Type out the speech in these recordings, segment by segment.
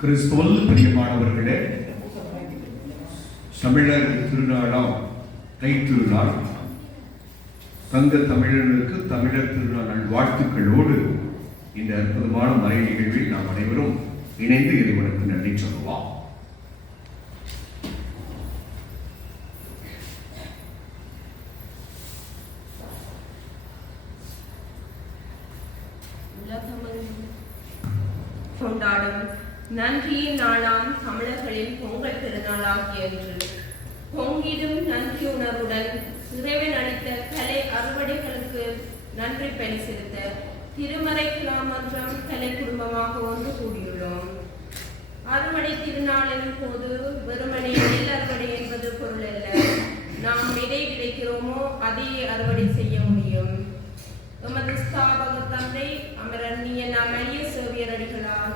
கிறிஸ்துவில் பிரியமானவர்களே, தமிழர் திருநாளாம் தைத்திருநாள் தங்க தமிழர்களுக்கு தமிழர் திருநாள் நல்வாழ்த்துக்களோடு இந்த அற்புதமான மறை நிகழ்வில் நாம் அனைவரும் இணைந்து இறைவனுக்கு நன்றி சொல்லுவோம். கொண்டாடும் நன்றியின் நாளாம் தமிழர்களின் பொங்கல் திருநாளாகிய இன்று பொங்கிடும் நன்றி உணர்வுடன் இறைவன் அளித்த கலை அறுவடைகளுக்கு நன்றி பரிசெலுத்த திருமறை கிளாமன்றம் கலை குடும்பமாக ஒன்று கூடியுள்ளோம். அறுவடை திருநாளின் போது வெறுமனே நெல் அறுவடை என்பது பொருள் அல்ல. நாம் எதை விதைக்கிறோமோ அதை அறுவடை செய்ய முடியும். எமது ஸ்தாபக தந்தை அமரண்ய மரிய சேவியர் அடிகளார்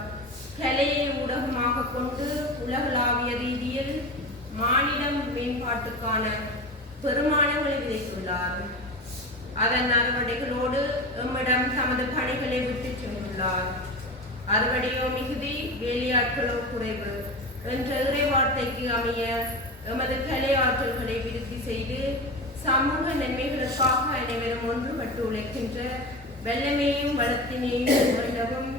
கலையை ஊடகமாக கொண்டு உலகளாவிய ரீதியில் மானிடம் மேம்பாட்டுக்கான பெருமானங்களை விதைத்துள்ளார். அதன் அறுவடைகளோடு எம்மிடம் தமது பணிகளை விட்டு சென்றுள்ளார். அறுவடையோ மிகுதி, வேலையாட்களோ குறைவு என்ற இறைவார்த்தைக்கு அமைய எமது கலை ஆற்றல்களை விருத்தி செய்து சமூக நன்மைகளுக்காக அனைவரும் ஒன்றுபட்டு உழைக்கின்ற வல்லமையும் வளத்தினையும் வேண்டவும்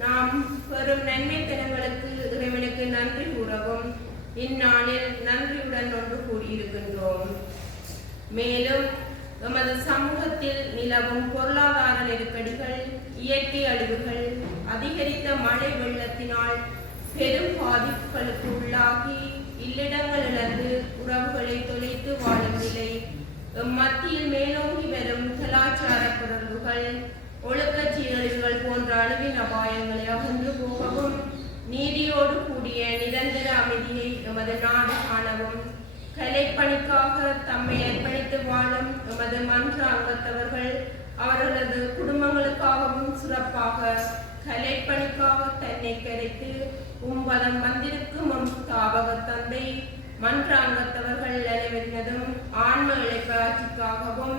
நாம் பெறும் நன்மைத்தனங்களுக்கு இறைவனுக்கு நன்றி கூறவும் இந்நாளில் நன்றியுடன் ஒன்று கூடியிருக்கின்றோம். மேலும் எமது சமூகத்தில் நிலவும் பொருளாதார நெருக்கடிகள், இயற்கை அழிவுகள், அதிகரித்த மழை வெள்ளத்தினால் பெரும் பாதிப்புகளுக்கு உள்ளாகி இல்லிடங்கள் இழந்து உறவுகளை தொலைத்து வாழும் நிலை, மத்தியில் மேலோங்கி வரும் கலாச்சார தொடர்புகள், ஒழுக்க சீரழிவுகள் போன்ற அழிவின் அபாயங்களை அகன்று போகவும் நீதியோடு கூடிய நிரந்தர அமைதியை எமது நாடு காணவும் கலைப்பணிக்காக தம்மை அர்ப்பணித்து வாழும் எமது மன்ற அங்கத்தவர்கள் அவர்களது குடும்பங்களுக்காகவும் சிறப்பாக கலைப்பணிக்காக தன்னை கரைத்து உம்பதம் வந்திருக்கும் ஸ்தாபக தந்தை மன்ற அங்கத்தவர்கள் அனைவரினதும் ஆன்ம இழைப்பாட்சிக்காகவும்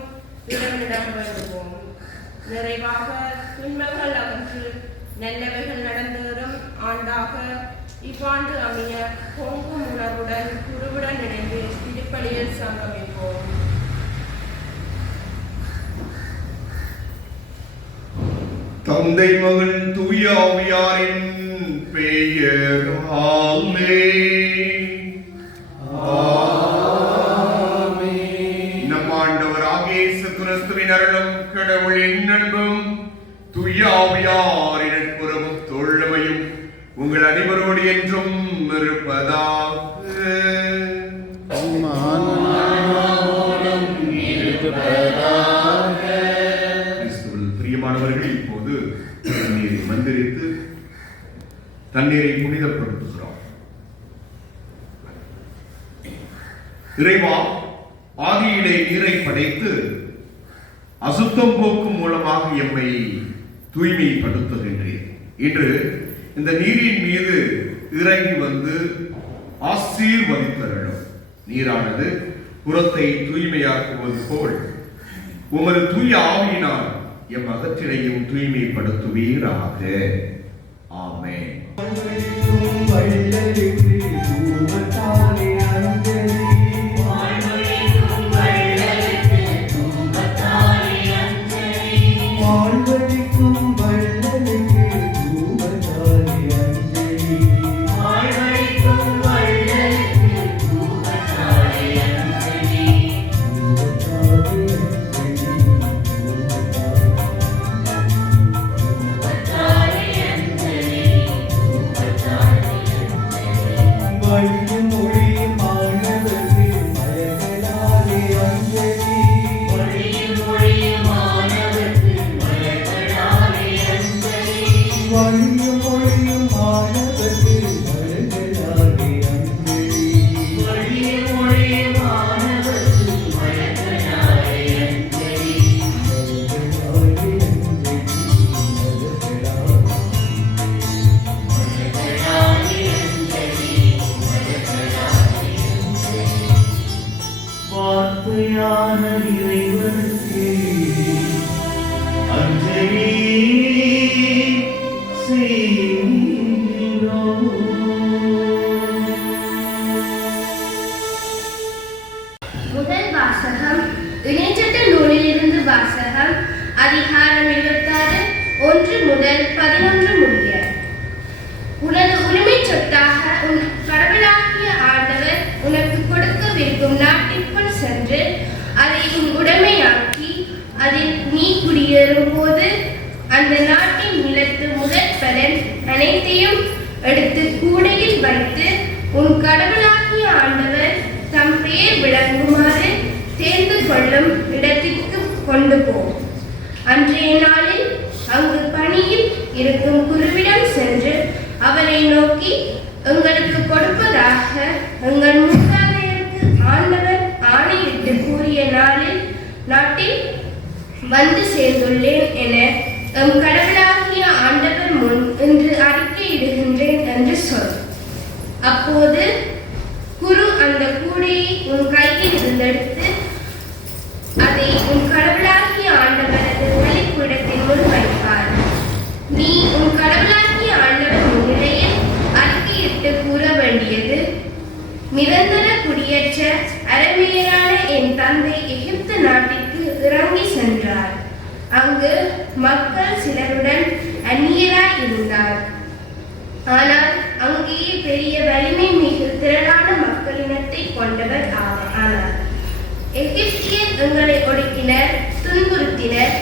இறைவனிடம் வேண்டுவோம். நிறைவாக துன்பங்கள் அகன்று நல்லவைகள் நடந்தேறும் ஆண்டாக இவ்வாண்டு அமைய பொங்கும் உணர்வுடன் குருவுடன் இணைந்து திருப்பலியில் சங்கமிப்போம். தந்தை மகன் தூய ஆவியாரின் பெயராலே நம் ஆண்டவராகிய இயேசு கிறிஸ்துவின் அருளும் கடவுளின் அன்பும் தூய ஆவியாரின் நட்புறவும் தோழமையும் உங்கள் அனைவரோடு என்றும் இருப்பதாக. பிரியமானவர்கள், இப்போது தண்ணீரை மந்திரித்து தண்ணீரை புனிதப்படுத்துகிறோம். இறைவா, ஆதியிலே நீரை படைத்து அசுத்தம் போக்கும் மூலமாக எம்மை தூய்மைப்படுத்துகின்றேன். இன்று இந்த நீரின் மீது இறங்கி வந்து ஆசீர்வதித்தருளும். நீரானது புறத்தை தூய்மையாக்குவது போல் உமது தூய ஆவியினால் எம் அகத்தினையும் தூய்மைப்படுத்துவீராக. ஆமென். வார்த்தையான இறைவனுக்கு அஞ்சலி செய்கிறோம். முதல் வாசகம் இணைச்சட்ட நூலிலிருந்து வாசகம் அதிகாரம் 26 1 முதல் 11 முடிய. உனது உரிமை சொத்தாக உன் கடவுளாகிய ஆண்டவர் உனக்கு கொடுக்கவிருக்கும் நாட்டிற்குள் சென்று அதை உன் உடைமையாக்கி அதில் நீ குடியேறும் போது அந்த நாட்டின் நிலத்து முதற் பலன் அனைத்தையும் எடுத்து கூடையில் வைத்து உன் கடவுளாகிய ஆண்டவர் தம் பெயர் விளங்குமாறு தேர்ந்து கொள்ளும் இடத்திற்கு கொண்டு போ. அன்றைய நாளில் அங்கு பணியில் இருக்கும் குருவிடம் சென்று அவரை நோக்கி, எங்களுக்கு கொடுப்பதாக எங்கள் மூதாதையருக்கு ஆண்டவர் ஆணையிட்டு கூறிய நாட்டில் வந்து சேர்ந்துள்ளேன் என எம் கடவுளாகிய ஆண்டவர் முன் இன்று அறிக்கையிடுகின்றேன் என்று சொல். அப்போது குரு அந்த கூடையை உன் கையில் இருந்தெடுத்து அதை உன் கடவுளாகிய ஆண்டவரது பலிபீடத்தின் முன் வைப்பார். நீ உன் கடவுளாகிய ஆண்டவர் முன்னிலையில் அறிக்கையிட்டு கூற வேண்டியது, நிரந்தர குடியேற்ற அரபியரான என் தந்தை எகிப்து நாட்டிற்கு இறங்கி சென்றார். அங்கு மக்கள் சிலருடன் அந்நியராய் இருந்தார். ஆனால் அங்கேயே பெரிய வலிமை மிகு திரளான மக்களினத்தை கொண்டவர் ஆனார். எகிப்தியர் எங்களை ஒடுக்கினர், துன்புறுத்தினர்,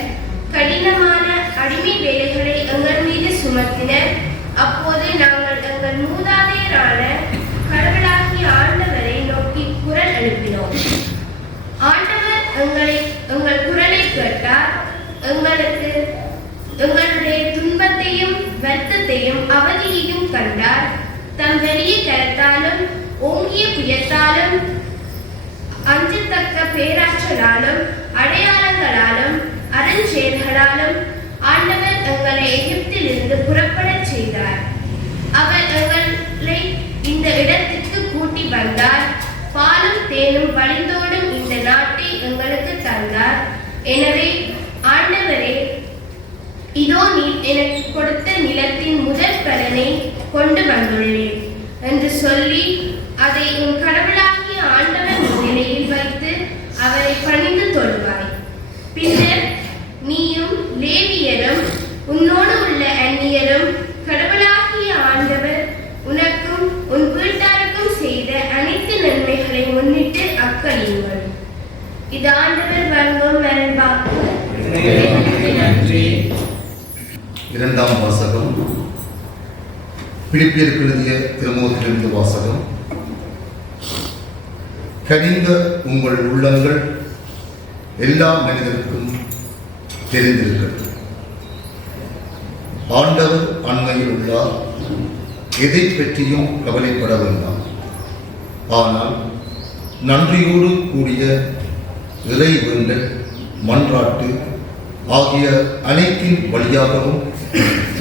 கடினமான அடிமை வேலைகளை எங்கள் மீது சுமத்தினர். அப்போது நாங்கள் எங்கள் மூதாதையரான கடவுளாகிய ஆண்டவரை நோக்கி குரல் எழுப்பினோம். ஆண்டவர் எங்கள் குரலை கேட்டார். எங்களுடைய துன்பத்தையும் வருத்தத்தையும் அவதியையும் கண்டார். தம் வெளிய கரத்தாலும் ஓங்கிய புயத்தாலும் அஞ்சத்தக்க பேராற்றலாலும் அடையாளங்களாலும் அருஞ்செயல்களாலும் ஆண்டவர் எங்களை எகிப்தில் இருந்து புறப்படச் செய்தார். அவர் எங்களை இந்த இடத்திற்கு கூட்டி வந்தார். பாலும் தேனும் வழிந்தோடும் இந்த நாட்டை எங்களுக்கு தந்தார். எனவே ஆண்டவரே, இதோ நீர் எனக்கு கொடுத்த நிலத்தின் முதற் பலனை கொண்டு வந்துள்ளேன் என்று சொல்லி அதை உன் கடவுளாகிய ஆண்டவர் முன்னிலையில் வைத்து அவரை பணிந்து தொழுவாய். பின்னர் நீயும் லேவியரும் உன்னோடு உள்ள அந்நியரும் கடவுளாகிய ஆண்டவர் உனக்கும் உன் வீட்டாருக்கும் செய்த அனைத்து நன்மைகளை முன்னிட்டு அக்களியுங்கள். இது ஆண்டவர் வழங்கும் அருள்வாக்கு. இரண்டாம் வாசகம் பிலிப்பியருக்கு எழுதிய திருமுகத்திலிருந்து வாசகம். கனிந்த உங்கள் உள்ளங்கள் எல்லா மனிதருக்கும் தெரிந்திருக்கிறது. ஆண்டவர் அண்மையில் உள்ளார், எதை பற்றியும் கவலைப்பட வேண்டாம். ஆனால் நன்றியோடு கூடிய இறை வேண்டல், மன்றாட்டு ஆகிய அனைத்தின் வழியாகவும்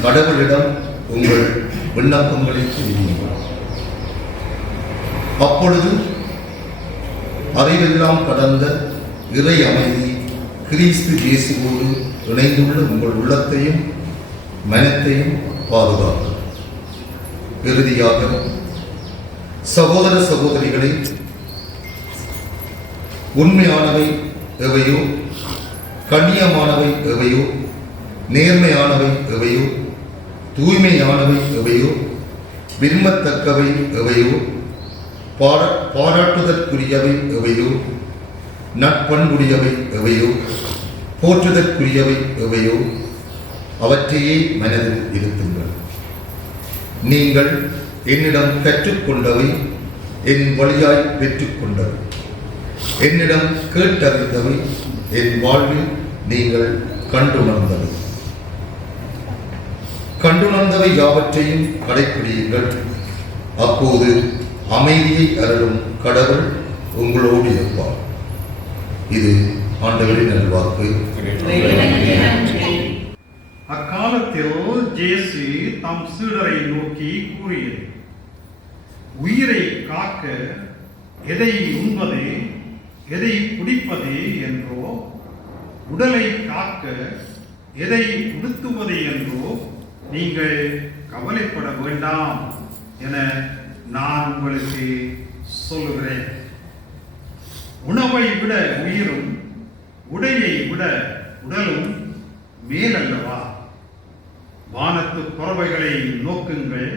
கடவுளிடம் உங்கள் விண்ணப்பங்களை தெரிவியுங்கள். அப்பொழுது அறிவெல்லாம் கடந்த இறை அமைதி கிறிஸ்து இயேசுவோடு இணைந்துள்ள உங்கள் உள்ளத்தையும் மனத்தையும் பாதுகாக்கும். இறுதியாக சகோதர சகோதரிகளை, உண்மையானவை எவையோ, கண்ணியமானவை எவையோ, நேர்மையானவை எவையோ, தூய்மையானவை எவையோ, விரும்பத்தக்கவை எவையோ, பாராட்டுதற்குரியவை எவையோ, நற்பண்புடையவை எவையோ, போற்றுதற்குரியவை எவையோ, அவற்றையே மனதில் இருத்துங்கள். நீங்கள் என்னிடம் கற்றுக்கொண்டவை, என் வழியாய் பெற்றுக்கொண்டவை, என்னிடம் கேட்டறிந்தவை, என் வாழ்வில் நீங்கள் கண்டுணர்ந்தவை யாவற்றையும் கடைப்பிடியுங்கள். அப்போது அமைதியை அருளும் கடவுள் உங்களோடு இருப்பார். இது ஆண்டவரின் நல்வாக்கு. அக்காலத்தில் இயேசு தம் சீடரை நோக்கி கூறியது, உயிரை காக்க எதை உண்பது, எதை குடிப்பது என்றோ, உடலை காக்க எதை உடுத்துவது என்றோ நீங்கள் கவலைப்பட வேண்டாம் என நான் உங்களுக்கு சொல்லுகிறேன். உணவை விட உயிரும், உடையை விட உடலும் மேலல்லவா? வானத்து பறவைகளை நோக்குங்கள்,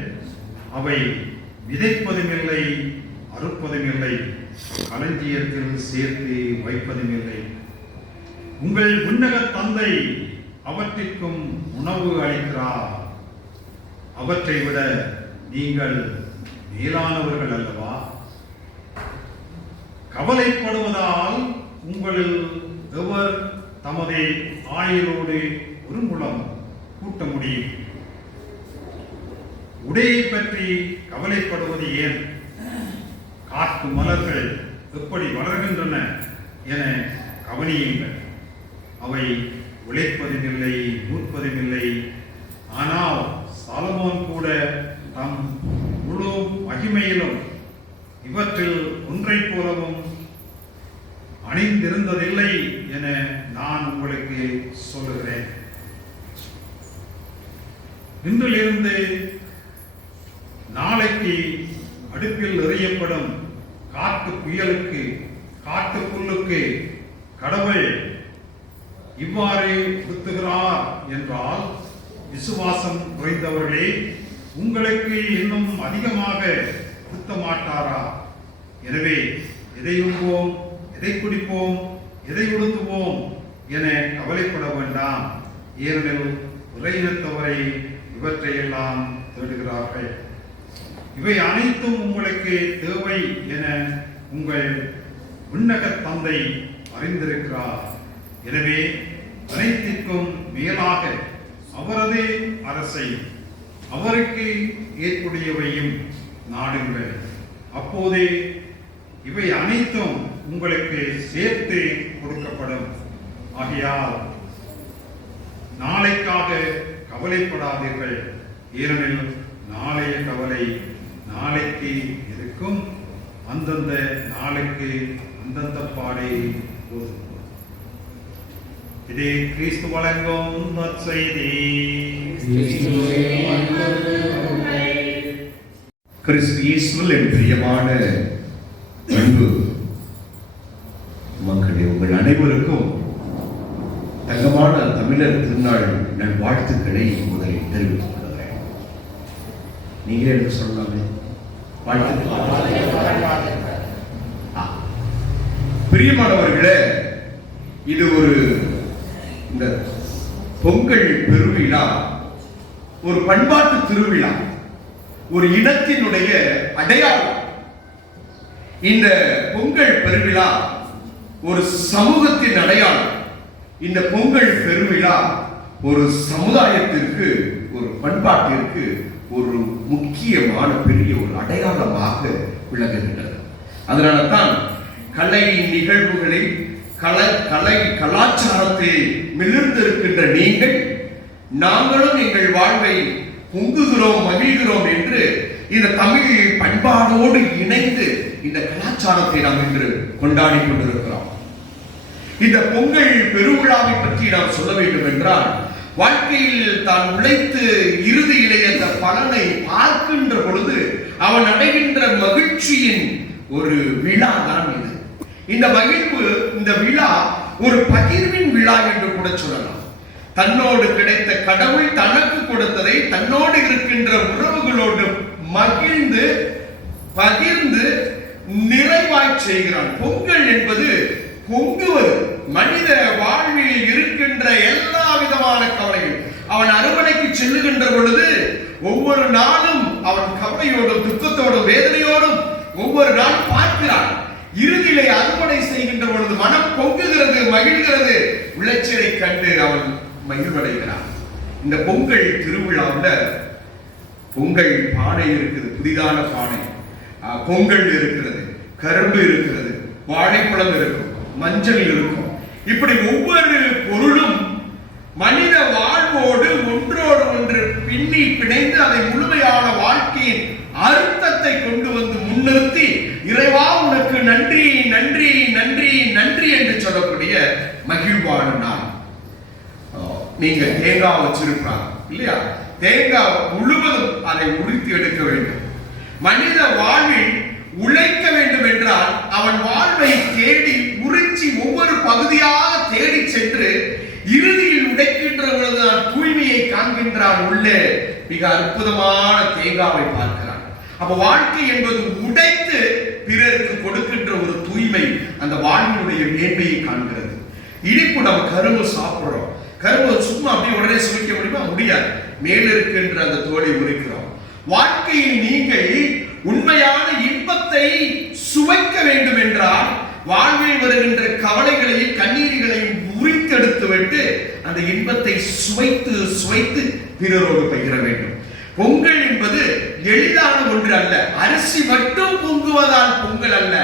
அவை விதைப்பதுமில்லை, அறுப்பதுமில்லை, களஞ்சியத்தில் சேர்த்து வைப்பதுமில்லை. உங்கள் விண்ணக தந்தை அவற்றிற்கும் உணவு அளிக்கிறார். அவற்றை விட நீங்கள் மேலானவர்கள் அல்லவா? கவலைப்படுவதால் உங்களில் எவர் தமது ஆயுளோடு ஒரு முழம் கூட்ட முடியும்? உடையை பற்றி கவலைப்படுவது ஏன்? காட்டு மலர்கள் எப்படி வளர்கின்றன என கவனியுங்கள். அவை உழைப்பதுமில்லை, நூற்பதுமில்லை. ஆனால் சாலமோன் கூட தம் முழு மகிமையிலும் இவற்றில் ஒன்றைப் போலவும் அணிந்திருந்ததில்லை என நான் உங்களுக்கு சொல்லுகிறேன். இன்றிலிருந்து நாளைக்கு அடுப்பில் எறியப்படும் காட்டு புயலுக்கு, காட்டு புல்லுக்கு கடவுள் இவ்வாறு உடுத்துகிறார் என்றால், விசுவாசம் குறைந்தவர்களே, உங்களுக்கு இன்னும் அதிகமாக உடுத்த மாட்டாரா? எனவே எதை உண்போம், எதை குடிப்போம், எதை உடுத்துவோம் என கவலைப்பட வேண்டாம். ஏனெனில் இறையினத்தவரை இவற்றையெல்லாம் தேடுகிறார்கள். இவை அனைத்தும் உங்களுக்கு தேவை என உங்கள் விண்ணக தந்தை அறிந்திருக்கிறார். எனவே அனைத்திற்கும் மேலாக அவரது அரசையும் அவருக்கு ஏற்புடையவையும் நாடுங்கள். அப்போதே இவை அனைத்தும் உங்களுக்கு சேர்த்து கொடுக்கப்படும். ஆகையால் நாளைக்காக கவலைப்படாதீர்கள். ஏனெனில் நாளைய கவலை நாளைக்கு இருக்கும். அந்தந்த நாளுக்கு அந்தந்த பாடே போதும். இது கிறிஸ்து வழங்கும் நற்செய்தி. கிறிஸ்து இயேசுவில் என் பிரியமான அன்பு மக்களே, உங்கள் அனைவருக்கும் தங்கமான தமிழர் திருநாள் நல்வாழ்த்துக்களை முதலில் தெரிவித்துக் கொள்கிறேன். நீங்களே எனக்கு சொல்லலாமே வாழ்த்துக்கள். பிரியமானவர்களே, இது ஒரு இந்த பொங்கல் பெருவிழா ஒரு பண்பாட்டு திருவிழா, ஒரு இனத்தினுடைய அடையாளம். இந்த பொங்கல் பெருவிழா ஒரு சமூகத்தின் அடையாளம். இந்த பொங்கல் பெருவிழா ஒரு சமுதாயத்திற்கு, ஒரு பண்பாட்டிற்கு ஒரு முக்கியமான பெரிய ஒரு அடையாளமாக விளங்குகின்றது. அதனால தான் கலை நிகழ்வுகளில் கலை கலாச்சாரத்தில் மிளிர்ந்திருக்கின்ற நீங்கள், நாங்களும் எங்கள் வாழ்வை பொங்குகிறோம், மகிழ்கிறோம் என்று இந்த தமிழ் பண்பாடோடு இணைந்து இந்த கலாச்சாரத்தை நாம் இன்று கொண்டாடி கொண்டிருக்கிறோம். இந்த பொங்கல் பெருவிழாவை பற்றி நாம் சொல்ல வேண்டும் என்றால், வாழ்க்கையில் தான் உழைத்து இறுதியிலே அந்த பலனை பார்க்கின்ற பொழுது அவன் அடைகின்ற மகிழ்ச்சியின் ஒரு விழா தான் இது. இந்த மகிழ்வு, இந்த விழா ஒரு பகிர்வின் விழா என்று கூட சொல்லலாம். தன்னோடு கிடைத்த கடவுள் தனக்கு கொடுத்ததை தன்னோடு இருக்கின்ற உறவுகளோடு மகிழ்ந்து பகிர்ந்து நிறைவாய் செய்கிறான். பொங்கல் என்பது பொங்குவது. மனித வாழ்வில் இருக்கின்ற எல்லா விதமான கவலைகள், அவன் அறுவடைக்கு செல்லுகின்ற பொழுது ஒவ்வொரு நாளும் அவன் கவலையோடும் துக்கத்தோடும் வேதனையோடும் ஒவ்வொரு நாள் பார்க்கிறான். இறுதியிலே அறுவடை செய்கின்ற பொழுது மனம் பொங்குகிறது, மகிழ்கிறது. விளைச்சலை கண்டு அவன் மகிழ்வடைகிறான். இந்த பொங்கல் திருவிழாவில் பொங்கல் பானை இருக்குது, புதிதான பானை. பொங்கல் இருக்கிறது, கரும்பு இருக்கிறது, வாழைப்பழம் இருக்கும், மஞ்சள் இருக்கும். இப்படி ஒவ்வொரு பொருளும் மனித வாழ்வோடு ஒன்றோடு ஒன்று பின்னி பிணைந்து அதை முழுமையான வாழ்க்கையின் அர்த்தத்தை கொண்டு வந்து முன்னிறுத்தி, இறைவா உனக்கு நன்றி நன்றி நன்றி சொல்லக்கூடிய மகிழ்வான நாள். நீங்க தேங்காய் வச்சிருக்கலாம் இல்லையா? தேங்காய் முழுவதும் அதை உரித்து எடுக்க வேண்டும். மனித வாழ்வில் உழைக்க வேண்டும் என்றால் அவன் வாழ்வை தேடி உரிச்சி ஒவ்வொரு பகுதியாக தேடி சென்று இறுதியில் உடைக்கின்ற பொழுதுதான் தூய்மையை காண்கின்றான். உள்ளே மிக அற்புதமான தேங்காவை பார்க்கிறான். அப்ப வாழ்க்கை என்பது உடைத்து பிறருக்கு கொடுக்கின்ற ஒரு தூய்மை அந்த வாழ்வினுடைய மேன்மையை காண்கிறது. இனிப்பு நம்ம கரும்பு சாப்பிடுறோம். கரும்பு சும்மா அப்படியே உடனே சுவைக்க முடியுமா? முடியாது. மேல இருக்கின்ற அந்த தோலை உரிக்கிறோம். வாழ்க்கையில் நீங்கள் உண்மையான இன்பத்தை சுவைக்க வேண்டும் என்றால் வாழ்வில் வருகின்ற கவலைகளையும் கண்ணீர்களையும் உரித்தெடுத்து விட்டு அந்த இன்பத்தை சுவைத்து சுவைத்து பிறரோடு பகிர வேண்டும். பொங்கல் என்பது எளிதான ஒன்று அல்ல. அரிசி மட்டும் பொங்குவதால் பொங்கல் அல்ல.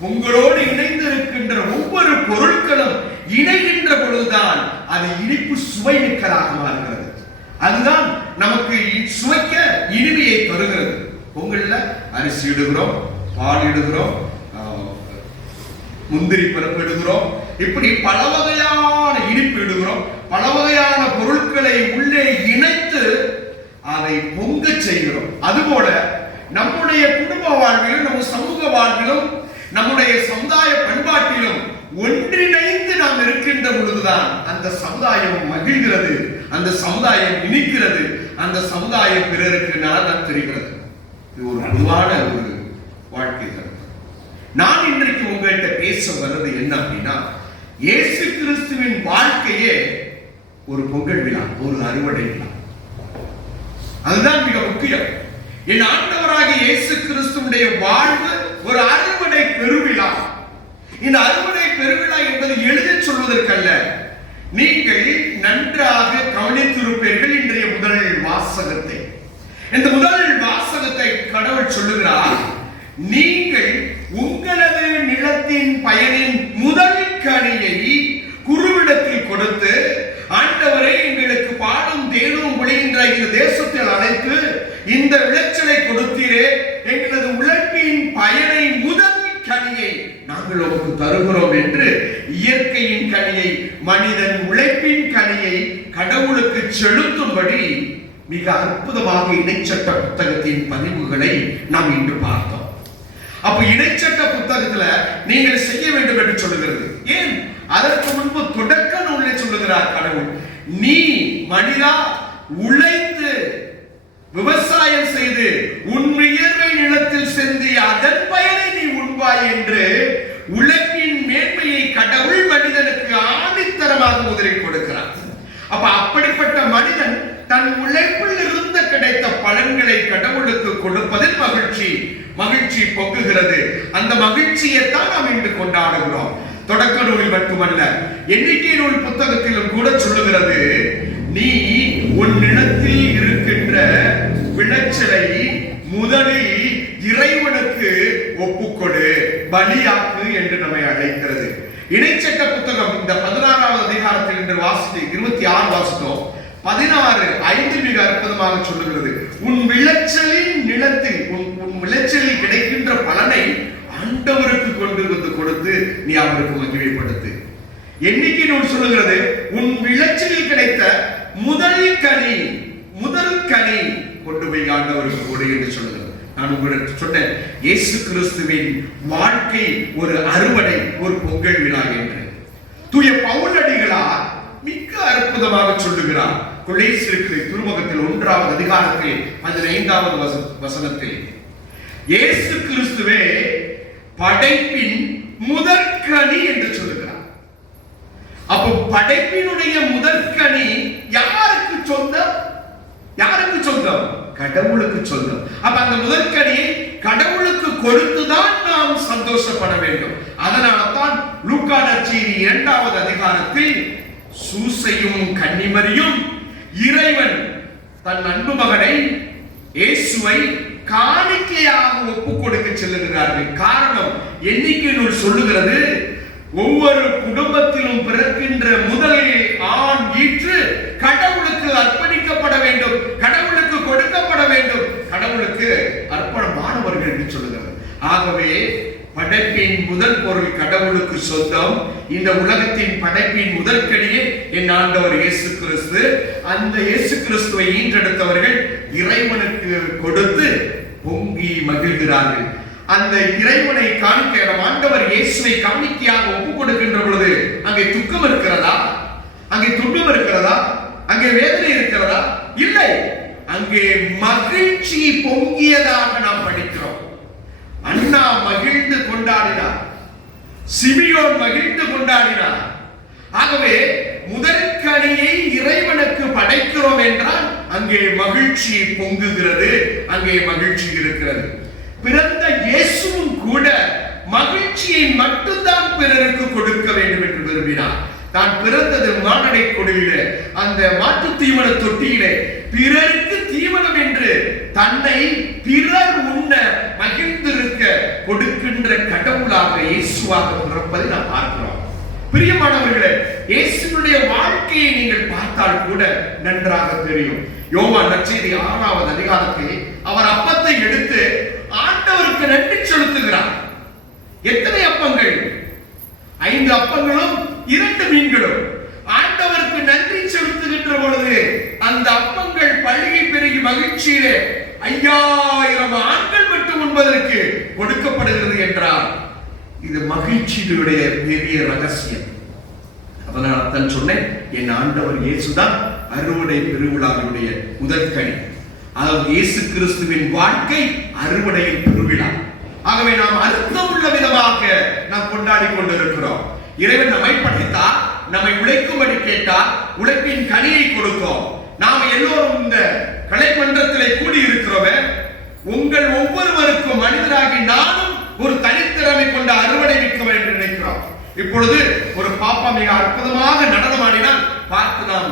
பொங்கலோடு இணைந்து இருக்கின்ற ஒவ்வொரு பொருட்களும் இணைகின்ற பொழுதுதான் அது இனிப்பு சுவை மிக்கதாக மாறுகிறது. அதுதான் நமக்கு சுவைக்க இனிமையை தருகிறது. பொங்கல்ல அரிசி இடுகிறோம், பால் இடுகிறோம், முந்திரி பருப்பு இடுகிறோம், இப்படி பல வகையான இனிப்பு இடுகிறோம். பல வகையான பொருட்களை உள்ளே இணைத்து அதை பொங்க செய்கிறோம். அதுபோல நம்முடைய குடும்ப வாழ்விலும் நம்ம சமூக வாழ்விலும் நம்முடைய சமுதாய பண்பாட்டிலும் ஒன்றிணைந்து நாம் இருக்கின்ற பொழுதுதான் அந்த சமுதாயம் மகிழ்கிறது, அந்த சமுதாயம் இனிக்கிறது, அந்த சமுதாயம் பிறருக்கு நலன் தெரிகிறது. இது ஒரு பொதுவான ஒரு வாழ்க்கை கருத்து. நான் இன்றைக்கு உங்கள்கிட்ட பேச வர்றது என்ன அப்படின்னா, இயேசு கிறிஸ்துவின் வாழ்க்கையே ஒரு பொங்கல் விழா, ஒரு அறுவடை விழா. அதுதான் மிக முக்கியம். என் ஆண்டவராகிய இயேசு கிறிஸ்துவினுடைய வாழ்வு ஒரு அறுவடை பெருவிழா. இந்த அறுவடை பெருவிழா என்பது எளிதில் சொல்வதற்கல்ல. நீங்கள் நன்றாக கவனித்திருப்பீர்கள் இன்றைய முதல் வாசகத்தை. இந்த முதல் வாசகத்தை கடவுள் சொல்லுகிறார், நீங்கள் உங்களது நிலத்தின் பயனின் முதல் கனியை குருவிடத்தில் கொடுத்து, ஆண்டவரை எங்களுக்கு பாலும் தேனும் விளைகின்ற இந்த தேசத்தில் அழைத்து இந்த விளைச்சலை கொடுத்தீரே, எங்களது உழைப்பின் பயனை முதல் கனியை நாங்கள் உமக்கு தருகிறோம் என்று இயற்கையின் கனியை, மனிதன் உழைப்பின் கனியை கடவுளுக்கு செலுத்தும்படி மிக அற்புதமாக இணைச்சட்ட புத்தகத்தின் பதிவுகளை நாம் இன்று பார்த்தோம். அப்ப இணைச்சட்ட புத்தகத்துல நீங்கள் செய்ய வேண்டும் என்று சொல்லுகிறது. ஏன்? அதற்கு முன்பு தொடக்க நூலை சொல்லுகிறார் கடவுள், நீ மனிதா உழைத்து விவசாயம் செய்து உன் வியர்வை நிலத்தில் சென்று அதன் பயனை நீ உண்பாய் என்று உழைப்பின் மேன்மையை கடவுள் மனிதனுக்கு ஆணித்தரமாக முதலில் கொடுக்கிறார். அப்ப அப்படிப்பட்ட மனிதன் தன் உழைப்பில் இருந்து கிடைத்த பலன்களை கடவுளுக்கு கொடுப்பதில் மகிழ்ச்சி பொங்குகிறது. அந்த மகிழ்ச்சியை தான் நாம் இன்று கொண்டாடுகிறோம். தொடக்க நூலில் மட்டுமல்ல, எண்ணிக்கை நூல் புத்தகத்திலும் கூட சொல்லுகிறது, நீ உன் நிலத்தில் இருக்கின்ற விளைச்சலை முதலில் இறைவனுக்கு ஒப்புக்கொடு, பலியாக்கு என்று நம்மை அழைக்கிறது. இணைச்சட்ட புத்தகம் இந்த 16வது அதிகாரத்தில் இன்று வாசித்து 26 வாசித்தோம். 16:5 மிக அற்புதமாக சொல்லுகிறது, உன் விளைச்சலின் நிலத்தில் உன் விளைச்சலில் கிடைக்கின்ற பலனை ஆண்டவருக்கு கொண்டு வந்து கொடுத்து நீ அவருக்கு மகிழ்ச்சிப்படுத்து. எண்ணிக்கை நூல் சொல்லுகிறது, உன் விளைச்சலில் கிடைத்த முதல் கனி கொண்டு போய் ஆண்டவருக்கு கொடு என்று சொல்லுகிறது. நான் உங்களுக்கு சொன்னேன், இயேசு கிறிஸ்துவின் வாழ்க்கை ஒரு அறுவடை, ஒரு பொங்கல் விழா என்று தூய பவுலடிகளார் மிக அற்புதமாக சொல்லுகிறார். கொலோசியருக்கு திருமுகத்தில் 1வது அதிகாரத்தில் 15வது வசனத்தில், இயேசு கிறிஸ்துவே படைப்பின் முதற்கனி என்று சொல்லுகிறார். அப்போ படைப்பினுடைய முதற்கனி யாருக்கு சொந்தம்? யாருக்கு சொந்தம்? கடவுளுக்கு சொந்தம். அப்ப அந்த முதற்கனியை கடவுளுக்கு கொடுத்துதான் நாம் சந்தோஷப்பட வேண்டும். அதனால்தான் லூக்கா நற்செய்தி 2வது அதிகாரத்தில் சூசையும் கன்னிமரியும் இறைவன் தன் அன்பு மகனை இயேசுவை காணிக்கையாக ஒப்பு கொடுக்க செல்லுகிறார்கள். காரணம், எண்ணிக்கை நூல் சொல்லுகிறது, ஒவ்வொரு குடும்பத்திலும் பிறக்கின்ற முதல் ஆண் ஈற்று கடவுளுக்கு அர்ப்பணிக்கப்பட வேண்டும், கடவுளுக்கு கொடுக்கப்பட வேண்டும், கடவுளுக்கு அர்ப்பணமானவர்கள் என்று சொல்லுகிறது. ஆகவே படைப்பின் முதல் பொருள் கடவுளுக்கு சொந்தம். இந்த உலகத்தின் படைப்பின் முதற்கடியே என் ஆண்டவர் இயேசு கிறிஸ்து. அந்த இயேசு கிறிஸ்துவை ஈன்றெடுத்தவர்கள் இறைவனுக்கு கொடுத்து பொங்கி மகிழ்கிறார்கள். அந்த இறைவனை காணிக்க ஆண்டவர் இயேசுவை காணிக்கையாக ஒப்பு கொடுக்கின்ற பொழுது அங்கே துக்கம் இருக்கிறதா? அங்கே துன்பம் இருக்கிறதா? அங்கே வேதனை இருக்கிறதா? இல்லை, அங்கே மகிழ்ச்சி பொங்கியதாக நாம் படிக்கிறோம். அண்ணா மகிழ்ந்து கொண்டாடினார், சிமியோன் மகிழ்ந்து கொண்டாடினார். ஆகவே முதற்கனியை இறைவனுக்கு படைக்கிறோம் என்றால் அங்கே மகிழ்ச்சி பொங்குகிறது, அங்கே மகிழ்ச்சி இருக்கிறது. பிறந்த இயேசுவும் கூட மகிழ்ச்சியை மட்டும்தான் பிறருக்கு கொடுக்க வேண்டும் என்று விரும்பினார். தான் பிறந்தது மானடை கொடியிலே, அந்த மாற்று தீவன தொட்டியிலே பிறருக்கு தீவனம் என்று தன்னை பிறர் உண்ண மகிழ்ந்திருக்க கொடுக்கின்ற கடவுளாக இயேசுவாக பிறப்பதை நாம் பார்க்கிறோம். பிரியமானவர்களே, இயேசுனுடைய வாழ்க்கையை நீங்கள் பார்த்தால் கூட நன்றாக தெரியும். யோவான் நற்செய்தி 6வது அதிகாரத்தில் அவர் அப்பத்தை எடுத்து ஆண்டவருக்கு நன்றி செலுத்துகிறார். எத்தனை அப்பங்கள்? 5 அப்பங்களும் 2 மீன்களும். ஆண்டவருக்கு நன்றி செலுத்துகின்ற பொழுது அந்த அப்பங்கள் பழுகி பெருகி மகிழ்ச்சியிலே 5000 ஆண்கள் மட்டும் உண்பதற்கு கொடுக்கப்படுகிறது என்றால் இது மகிழ்ச்சியுடைய பெரிய ரகசியம். அதனால தான் சொன்னேன், என் ஆண்டவர் இயேசுதான் அறுவடை பெருவிழாவினுடைய முதற்கனி. அதாவது இயேசு கிறிஸ்துவின் வாழ்க்கை அறுவடையின் பெருவிழா. ஆகவே நாம் அர்த்தமுள்ள விதமாக நாம் கொண்டாடி கொண்டிருக்கிறோம். இறைவன் நம்மை படைத்தார், நம்மை உழைக்கும்படி கேட்டார், உழைப்பின் கனியை கொடுத்தோம். நாம எல்லோரும் இந்த கலைமன்றத்திலே கூடி இருக்கிறோமே, உங்கள் ஒவ்வொருவருக்கும் மனிதராகி நானும் ஒரு தனித்திறமை கொண்ட அறுவடை மிக்க என்று நினைக்கிறோம். இப்பொழுது ஒரு பாப்பா மிக அற்புதமாக நடனமாடினால் பார்த்து நாம்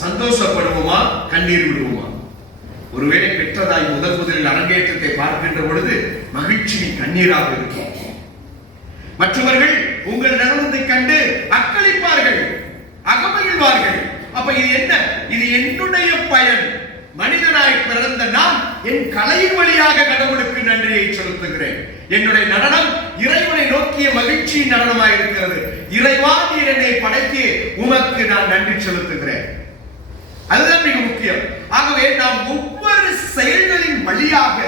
சந்தோஷப்படுவோமா, கண்ணீர் விடுவோமா? ஒருவேளை பெற்றதாய் முதலில் அரங்கேற்றத்தை பார்க்கின்ற பொழுது மகிழ்ச்சியின் கண்ணீராக இருக்கும். மற்றவர்கள் உங்கள் நடனத்தை கண்டு அக்களிப்பார்கள், அகமகிழ்வார்கள். அப்ப இது என்ன? இது என்னுடைய பயன். மனிதனாய் பிறந்த நான் என் கலையின் வழியாக கடவுளுக்கு நன்றியை செலுத்துகிறேன். என்னுடைய நடனம் இறைவனை நோக்கிய மகிழ்ச்சியின் நடனமாய் இருக்கிறது. இறைவா, நீர் என்னை படைத்து உமக்கு நான் நன்றி செலுத்துகிறேன். அதுதான் மிக முக்கியம். ஆகவே நாம் ஒவ்வொரு செயல்களின் வழியாக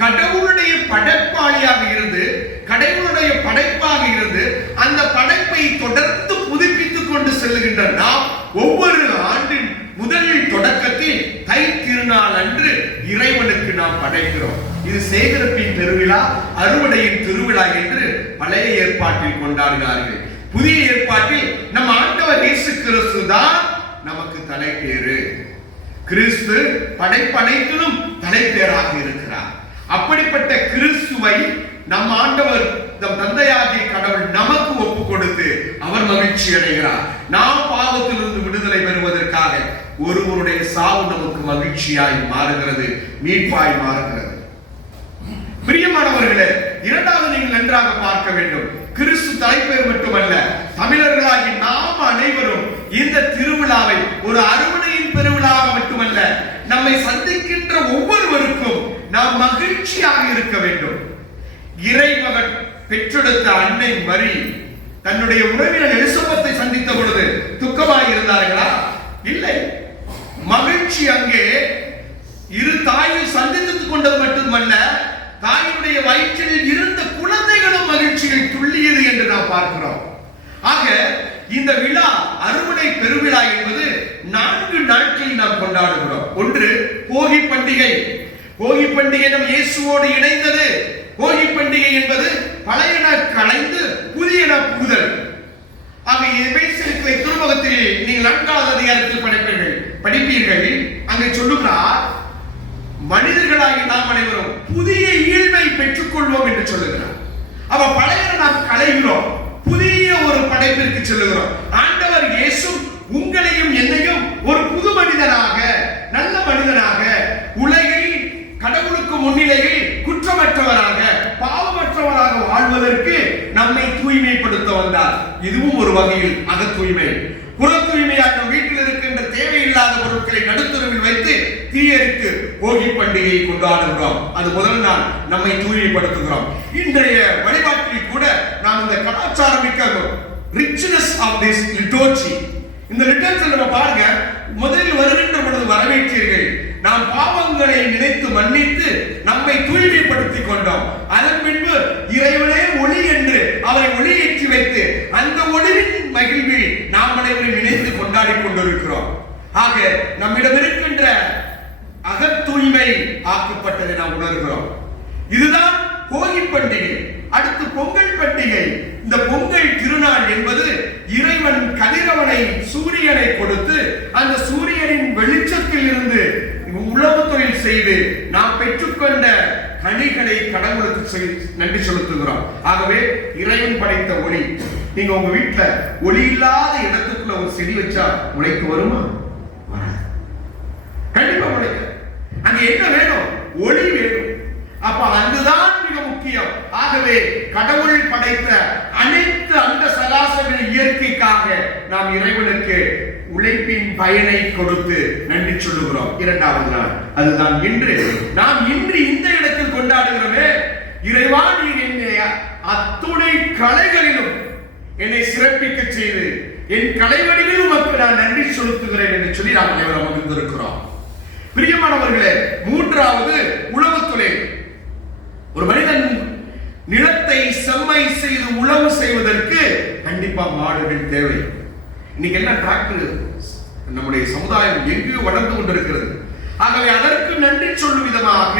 கடவுளுடைய படைப்பாளியாக இருந்து, கடவுளுடைய படைப்பாக இருந்து அந்த படைப்பை தொடர்ந்து புதுப்பித்துக் கொண்டு செல்லுகின்ற நாம் ஒவ்வொரு ஆண்டின் முதலில் தொடக்கத்தில் தை திருநாள் அன்று இறைவனுக்கு நாம் படைக்கிறோம். இது சேகரிப்பின் திருவிழா, அறுவடையின் திருவிழா என்று பழைய ஏற்பாட்டில் கொண்டாடினார்கள். புதிய ஏற்பாட்டில் நம் ஆண்டவர் இயேசு கிறிஸ்து தான் நமக்கு தலைப்பேறு. கிறிஸ்து படைப்பனைத்திலும் தலைப்பேராக இருக்கிறார். அப்படிப்பட்ட கிறிஸ்துவை நம் ஆண்டவர் நம் தந்தையாகிய கடவுள் நமக்கு ஒப்பு கொடுத்து அவர் மகிழ்ச்சி அடைகிறார். நாம் பாவத்திலிருந்து விடுதலை பெறுவதற்காக ஒருவருடைய சாவு நமக்கு மகிழ்ச்சியாய் மாறுகிறது, மீட்பாய் மாறுகிறது. பிரியமானவர்களே, இரண்டாவது நீங்கள் நன்றாக பார்க்க வேண்டும். கிறிஸ்து தலைப்பேர் மட்டுமல்ல, தமிழர்களாகி நாம் அனைவரும் இந்த திருவிழாவை ஒரு அறுவடையின் பெருவிழாக மட்டுமல்ல, நம்மை சந்திக்கின்ற ஒவ்வொருவருக்கும் நாம் மகிழ்ச்சியாக இருக்க வேண்டும். இறைமகன் பெற்றெடுத்த அன்னை மரி தன்னுடைய உறவினர் எலிசபெத்தை சந்தித்த பொழுது துக்கமாய் இருந்தார்களா? இல்லை. மகிழ்ச்சி அங்கே இரு தாயும் சந்தித்துக் கொண்டது மட்டுமல்ல, தாயுடைய வயிற்றில் இருந்த குழந்தைகளும் மகிழ்ச்சியில் துள்ளியது என்று நாம் பார்க்கிறோம். ஆக இந்த விழா அறுவடை பெருவிழா என்பது 4 நாட்களில் நாம் கொண்டாடுகிறோம். ஒன்று போகி பண்டிகை. போகி பண்டிகை நம் இயேசுவோடு இணைந்தது. போகி பண்டிகை என்பது பழையன களைந்து புதியன புகுதல். ஆக எபேசியர்களை திருமுகத்தில் நீங்கள் 4வது அதிகாரத்தில் படிப்பீர்கள். அங்கே சொல்லுகிறார், மனிதர்களாகி நாம் அனைவரும் புதிய ஈழ்மை பெற்றுக் கொள்வோம் என்று சொல்லுகிறார். அவ பழைய நாம் களைகிறோம், புதிய ஒரு படைப்பிற்கு செல்லுகிறோம். ஆண்டவர் இயேசு உங்களையும் என்னையும் ஒரு புது மனிதனாக, நல்ல மனிதனாக, உலகில் கடவுளுக்கு முன்னிலையில் குற்றமற்றவராக, பாவமற்றவராக வாழ்வதற்கு நம்மை தூய்மைப்படுத்த வந்தார். இதுவும் ஒரு வகையில் அக தூய்மை. புற தூய்மையாக வீட்டில் இருக்கின்ற தேவையில்லாத பொருட்களை நடுத்தருவில் வைத்து தீயரித்து போகி பண்டிகையை கொண்டாடுகிறோம். அது முதல் நாள் நம்மை தூய்மைப்படுத்துகிறோம். இன்றைய வழிபாட்டில் கூட நாம் இந்த கலாச்சாரம் மிக்க richness of this liturgy. இந்த லிட்டர்ஜியில் நம்ம பாருங்க, முதலில் வருகின்ற பொழுது வரவேற்றீர்கள், நாம் பாவங்களை நினைத்து மன்னித்து நம்மை தூய்மைப்படுத்திக் கொண்டோம். அதன் பின்பு இறைவனே ஒளி என்று அவரை ஒளியேற்றி வைத்து அந்த ஒளியின் மகிழ்வில் நாம் அனைவரும் நினைத்து கொண்டாடி கொண்டிருக்கிறோம். ஆக நம்மிடம் இருக்கின்ற அகத்தூய்மை ஆக்கப்பட்டதை நாம் உணர்கிறோம். இதுதான் போகி பண்டிகை. அடுத்து பொங்கல் பண்டிகை. இந்த பொங்கல் திருநாள் என்பது இறைவன் கதிரவனை, சூரியனை கொடுத்து அந்த சூரியனின் வெளிச்சத்தில் இருந்து உழவு தொழில் செய்து நாம் பெற்றுக்கொண்ட கனிகளை கடவுளுக்கு நன்றி செலுத்துகிறோம். ஆகவே இறைவன் படைத்த ஒளி. நீங்க உங்க வீட்டுல ஒளி இல்லாத இடத்துக்குள்ள ஒரு செடி வச்சா முளைக்கு வருமா? கண்டிப்பா முளைக்க. அங்க என்ன வேணும்? ஒளி வேணும். அப்ப அதுதான் மிக முக்கியம். ஆகவே கடவுள் படைத்த அனைத்து அந்த சராசரி இயற்கைக்காக நாம் இறைவனுக்கு உழைப்பின் பயனை கொடுத்து நன்றி சொல்லுகிறோம். இரண்டாவது நாள் அதுதான் இன்று. நாம் இன்று இந்த இடத்தில் கொண்டாடுகிறோமே, இறைவா நீ என்னை அத்துணை கலைகளிலும் என்னை சிறப்பிக்க செய்து என் கலைவடிகளில் உமக்கு நான் நன்றி செலுத்துகிறேன் என்று சொல்லி நாம் அனைவரும் அமர்ந்திருக்கிறோம். பிரியமானவர்களே, மூன்றாவது உழவு தொழில். ஒரு மனிதன் நிலத்தை செம்மை செய்து உழவு செய்வதற்கு கண்டிப்பா மாடுகள் தேவை. இன்னைக்கு என்ன டிராக்டர் நம்முடைய சமுதாயம் எங்கேயோ வளர்ந்து கொண்டிருக்கிறது. ஆகவே அதற்கு நன்றி சொல்லும் விதமாக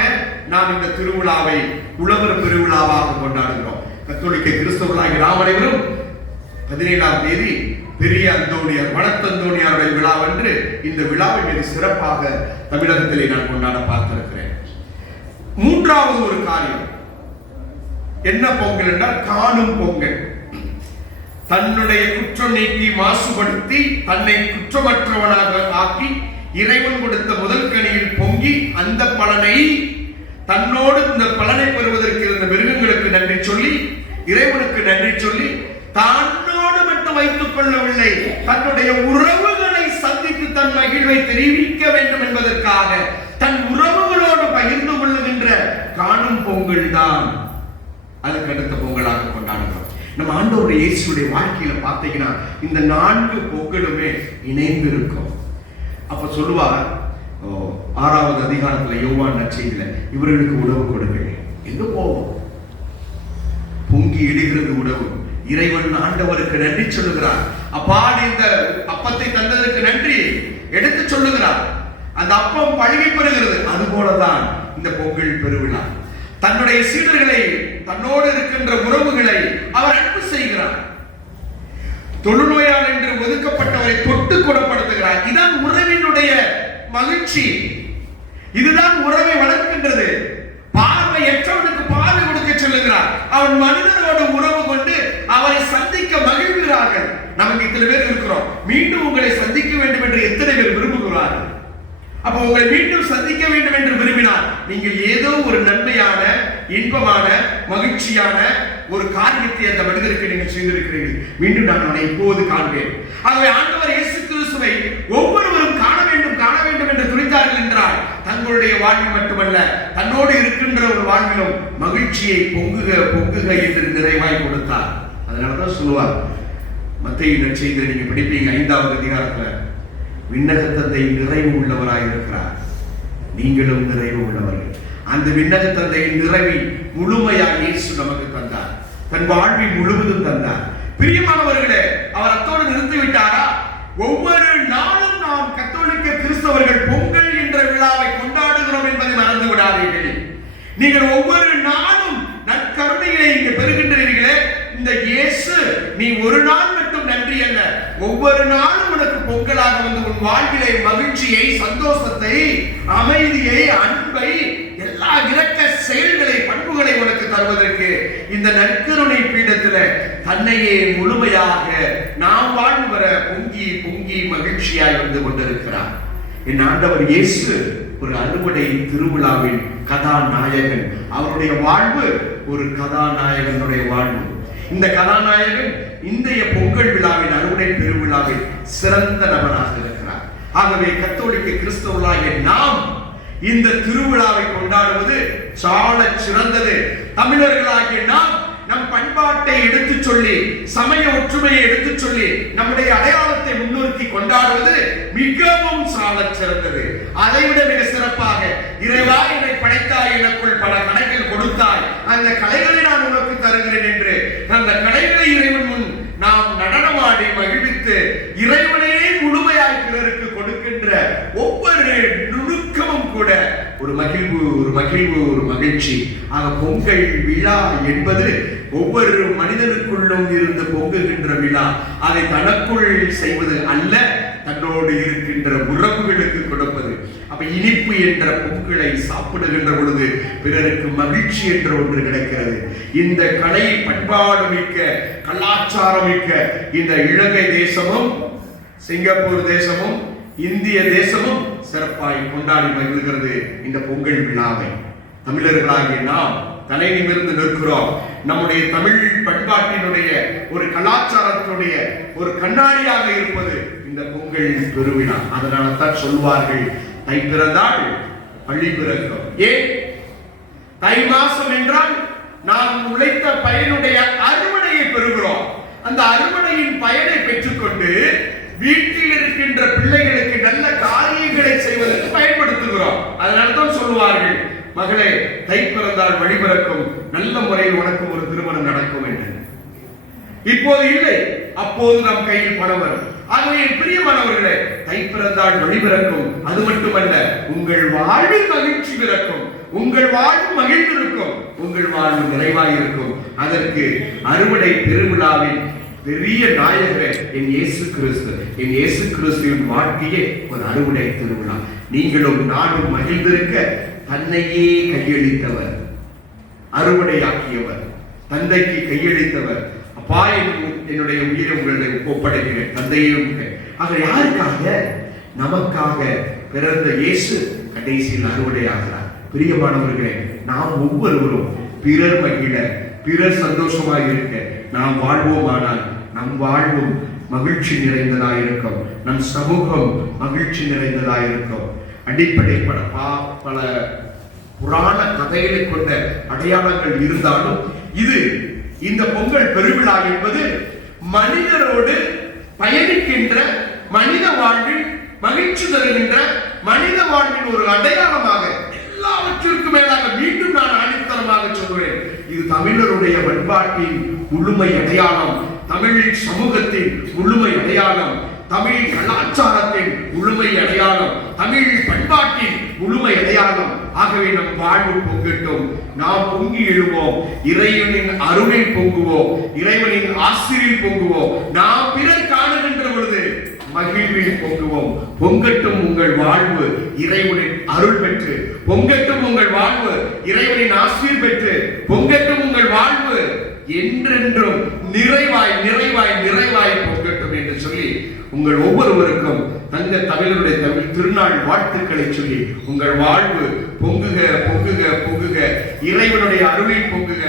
நாம் இந்த திருவிழாவை உழவர் பெருவிழாவாக கொண்டாடுகிறோம். கத்தோலிக்க கிறிஸ்தவர்களாகிய நாம் அனைவரும் 17ஆம் தேதி பெரிய அந்தோணியார், வனத்தந்தோணியாருடைய விழாவன்று இந்த விழாவை மிக சிறப்பாக தமிழகத்திலே நான் கொண்டாட பார்த்திருக்கிறேன். மூன்றாவது ஒரு காரியம் என்ன பொங்கல் என்றால் காணும் பொங்கல். தன்னுடைய குற்றம் நீக்கி மாசுபடுத்தி தன்னை குற்றமற்றவனாக ஆக்கி இறைவன் கொடுத்த முதல் கனியில் பொங்கி அந்த பலனை தன்னோடு இந்த பலனை பெறுவதற்கு இருந்த மிருகங்களுக்கு நன்றி சொல்லி இறைவனுக்கு நன்றி சொல்லி தன்னோடு மட்டும் வைத்துக் கொள்ளவில்லை, தன்னுடைய உறவுகளை சந்தித்து தன் மகிழ்வை தெரிவிக்க வேண்டும் என்பதற்காக தன் உறவுகளோடு பகிர்ந்து கொள்ளுகின்ற காணும் பொங்கல் தான் அதுக்கு அடுத்த பொங்கலாக கொண்டாடுகிறோம். நம்ம ஆண்டவர் இயேசுடைய வாழ்க்கையில பார்த்தீங்கன்னா இந்த 4 பொங்கலுமே இணைந்து இருக்கும். அப்ப சொல்லுவார் 6வது அதிகாரத்துல யோவான் நற்செய்தியில, இவர்களுக்கு உணவு கொடுங்க. எங்க போவோம்? பொங்கி இடுகிறது உணவு. இறைவன் ஆண்டவருக்கு நன்றி சொல்லுகிறார். அப்பா இந்த அப்பத்தை தந்ததற்கு நன்றி எடுத்து சொல்லுகிறார். அந்த அப்பம் பழுகி பெறுகிறது. அது போலதான் இந்த பொங்கல் பெருவிழா. தன்னுடைய சீடர்களை, தன்னோடு இருக்கின்ற உறவுகளை அவர் அன்பு செய்கிறார். தொழுநோயால் என்று ஒதுக்கப்பட்டவரை தொட்டு குணப்படுத்துகிறார். இதுதான் உறவினுடைய மகிழ்ச்சி. இதுதான் உறவை வளர்க்கின்றது. பார்வையற்றவனுக்கு பார்வை கொடுக்க சொல்லுகிறார். அவன் மனிதனோடு உறவு கொண்டு அவரை சந்திக்க மகிழ்கிறார்கள். நமக்கு இத்தனை பேர் இருக்கிறோம். மீண்டும் உங்களை சந்திக்க வேண்டும் என்று எத்தனை பேர் விரும்புகிறார்கள்? அப்ப உங்களை மீண்டும் சந்திக்க வேண்டும் என்று விரும்பினால் நீங்கள் ஏதோ ஒரு நன்மையான, இன்பமான, மகிழ்ச்சியான ஒரு காரியத்தை அந்த மனிதருக்கு நீங்கள் செய்திருக்கிறீர்கள். மீண்டும் நான் அவனை இப்போது காண்பேன். ஆகவே ஆண்டவர் இயேசு கிறிஸ்துவை ஒவ்வொருவரும் காண வேண்டும், காண வேண்டும் என்று துடித்தார்கள் என்றால் தங்களுடைய வாழ்வில் மட்டுமல்ல, தன்னோடு இருக்கின்ற ஒரு வாழ்விலும் மகிழ்ச்சியை பொங்குக பொங்குக என்று நிறைவாய் கொடுத்தார். அதனாலதான் சொல்லுவார், மத்தேயு நற்செய்தியை நீங்க படிப்பீங்க 5வது அதிகாரத்துல, விண்ணக தந்தை நிறைவு உள்ளவராய் இருக்கிறார், நீங்களும் நிறைவு உள்ளவர்கள். அந்த விண்ணக தந்தையின் நிறைவை முழுமையாக இயேசு நமக்கு தந்தார். தன் வாழ்வை முழுவதும் தந்தார். பிரியமானவர்களே, அவர் அத்தோடு நிறுத்திவிட்டாரா? ஒவ்வொரு நாளும் நாம் கத்தோலிக்க கிறிஸ்தவர்கள் பொங்கல் என்ற விழாவை கொண்டாடுகிறோம் என்பதை மறந்து விடாதீர்கள். நீங்கள் ஒவ்வொரு நாளும் நற்கருணையை இங்கு பெறுகின்றீர்களே, இந்த இயேசு நீ ஒரு நாள் மட்டும் நன்றி அல்ல, ஒவ்வொரு நாளும் உனக்கு பொங்கலாக வந்து உன் வாழ்விலே மகிழ்ச்சியை, சந்தோஷத்தை, அமைதியை, அன்பை, எல்லா இரக்க செயல்களை, பண்புகளை உனக்கு தருவதற்கு இந்த நற்கருணை பீடத்துல தன்னையே முழுமையாக நாம் வாழ்வு வர பொங்கி பொங்கி மகிழ்ச்சியாய் வந்து கொண்டிருக்கிறார். என் ஆண்டவர் இயேசு ஒரு அறுவடை திருவிழாவின் கதாநாயகன். அவருடைய வாழ்வு ஒரு கதாநாயகனுடைய வாழ்வு. இந்த கதாநாயகன் இன்றைய பொங்கல் விழாவின் அறுவடை பெருவிழாவில் சிறந்த நபராக இருக்கிறார். ஆகவே கத்தோலிக்க கிறிஸ்தவர்களாகிய நாம் இந்த திருவிழாவை கொண்டாடுவது சால சிறந்தது. தமிழர்களாகிய நாம் நம் பண்பாட்டை எடுத்துச் சொல்லி, சமய ஒற்றுமையை எடுத்துச் சொல்லி, நம்முடைய அடையாளத்தை முன்னிறுத்தி கொண்டாடுவது மிகவும் சாலச் சிறந்தது. அதைவிட மிக சிறப்பாக, இறைவா என்னை படைத்தாய், எனக்குள் பல கலைகள் கொடுத்தாய், அந்த கலைகளை நான் உனக்கு தருகிறேன் என்று அந்த கலைகளை இறைவன் முன் நாம் நடனமாடி மகிழ்வித்து இறைவனே முழுமையாய் பிறருக்கு கொடுக்கின்ற ஒவ்வொரு நுணுக்கமும் கூட ஒரு மகிழ்வு, ஒரு மகிழ்வு, ஒரு மகிழ்ச்சி. ஆக பொங்கல் விழா என்பது ஒவ்வொரு மனிதனுக்குள்ளும் இருந்து பொங்குகின்ற விழா. அதை தனக்குள் செய்வது அல்ல, தன்னோடு இருக்கின்ற உறவுகளுக்கு கொடுப்பது. அப்ப இனிப்பு என்ற பொங்கலை சாப்பிடுகின்ற பொழுது பிறருக்கு மகிழ்ச்சி என்ற ஒன்று கிடைக்கிறது. இந்த கலை பண்பாடு மிக்க, கலாச்சாரம் மிக்க இந்த இலங்கை தேசமும் சிங்கப்பூர் தேசமும் இந்திய தேசமும் சிறப்பாய் கொண்டாடி மகிழ்கிறது இந்த பொங்கல் விழாவை. தமிழர்களாகிய நாம் தலை நிமிர்ந்து நிற்கிறோம். நம்முடைய தமிழ் பண்பாட்டினுடைய ஒரு கலாச்சாரத்தினுடைய ஒரு கண்ணாடியாக இருப்பது இந்த பொங்கல் பெருவிழா. அதனால தான் சொல்வார்கள், தை பிறந்தால் பள்ளி பிறக்கும். ஏன் தை மாசம் என்றால் நாம் உழைத்த பயனுடைய அறுவடையை பெறுகிறோம். அந்த அறுவடையின் பயனை பெற்றுக்கொண்டு வீட்டில் இருக்கின்ற பிள்ளைகளுக்கு நல்ல காரியங்களை செய்வதற்கு பயன்படுத்துகிறோம். அதனால்தான் சொல்லுவார்கள், மகளே தை பிறந்தால் வழி பிறக்கும், நல்ல முறையில் உனக்கு ஒரு திருமணம் நடக்கும் என்று. இப்போது இல்லை, அப்போது நம் கையில் பணம் வரும். ஆகவே பிரியமானவர்களே, தை பிறந்தால் வழி பிறக்கும். அது மட்டுமல்ல, உங்கள் வாழ்வில் மகிழ்ச்சி பிறக்கும், உங்கள் வாழ்வு மகிழ்ந்திருக்கும், உங்கள் வாழ்வு நிறைவாயிருக்கும். அதற்கு அறுவடை பெருவிழாவின் பெரிய நாயகர் என் இயேசு கிறிஸ்து. என் இயேசு கிறிஸ்துவின் வாழ்க்கையே ஒரு அறுவடை திருவிழா. நீங்களும் நானும் மகிழ்ந்திருக்க தன்னையே கையளித்தவர், அறுவடையாக்கியவர், தந்தைக்கு கையளித்தவர். அப்பா, என்னுடைய உயிரை உங்களை ஒப்படைக்கிறேன், தந்தையும். ஆக யாருக்காக? நமக்காக பிறந்த இயேசு கடைசியில் அறுவடையாகிறார். பிரியமானவர்களே, நாம் ஒவ்வொருவரும் பிறர் மகிழ, பிறர் சந்தோஷமாக இருக்க நாம் வாழ்வோமானால் நம் வாழ்வும் மகிழ்ச்சி நிறைந்ததாயிருக்கும், நம் சமூகம் மகிழ்ச்சி நிறைந்ததாயிருக்கும். அடிப்படை பல புராண கதைகளை கொண்ட அடையாளங்கள் இருந்தாலும் இது இந்த பொங்கல் பெருவிழா என்பது மனிதரோடு பயணிக்கின்ற, மனித வாழ்வில் மகிழ்ச்சி தருகின்ற, மனித வாழ்வின் ஒரு அடையாளமாக, எல்லாவற்றிற்கும் மேலாக மீண்டும் நான் ஆணித்தரமாக சொல்கிறேன், இது தமிழருடைய பண்பாட்டின் முழுமை அடையாளம், தமிழ் சமூகத்தின் முழுமை அடையாளம், தமிழ் கலாச்சாரத்தின் முழுமை அடையாளம், தமிழ் பண்பாட்டின் முழுமை அடையாளம். ஆகவே நம் வாழ்வு பொங்கட்டும், நாம் பொங்கி எழுவோம், இறைவனின் அருளில் பொங்குவோம், இறைவனின் ஆசிரியில் பொங்குவோம், நாம் பிறர் காணுகின்ற பொழுது மகிழ்வில் பொங்குவோம். பொங்கட்டும் உங்கள் வாழ்வு இறைவனின் அருள் பெற்று, பொங்கட்டும் உங்கள் வாழ்வு இறைவனின் ஆசிரியர் பெற்று, பொங்கட்டும் உங்கள் வாழ்வு என்றென்றும் நிறைவாய் நிறைவாய் நிறைவாய் பொங்கட்டும் என்று சொல்லி உங்கள் ஒவ்வொருவருக்கும் தங்க தமிழருடைய தமிழ் திருநாள் வாழ்த்துக்களை சொல்லி உங்கள் வாழ்வு பொங்குக பொங்குக பொங்குக, இறைவனுடைய அருளில் பொங்குக.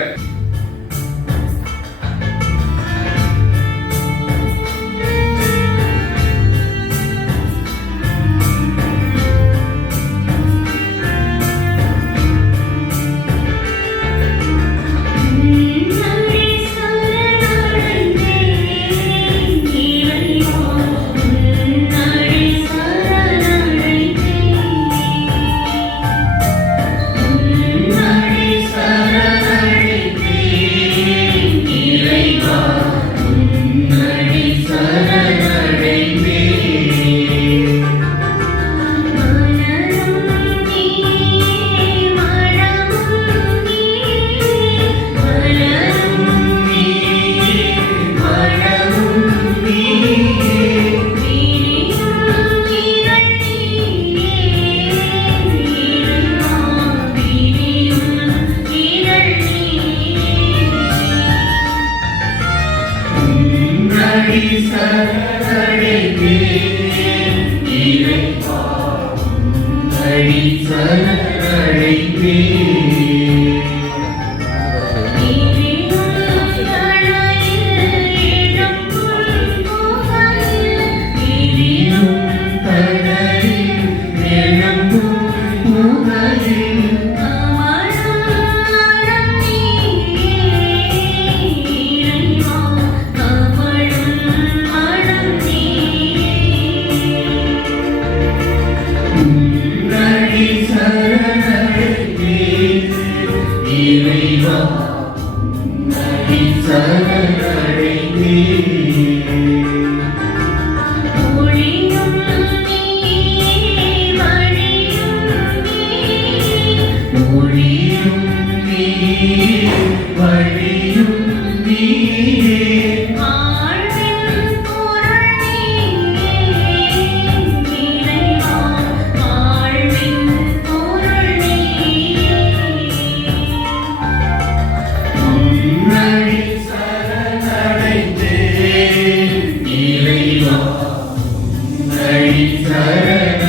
சரணடைந்தேன் சரணம்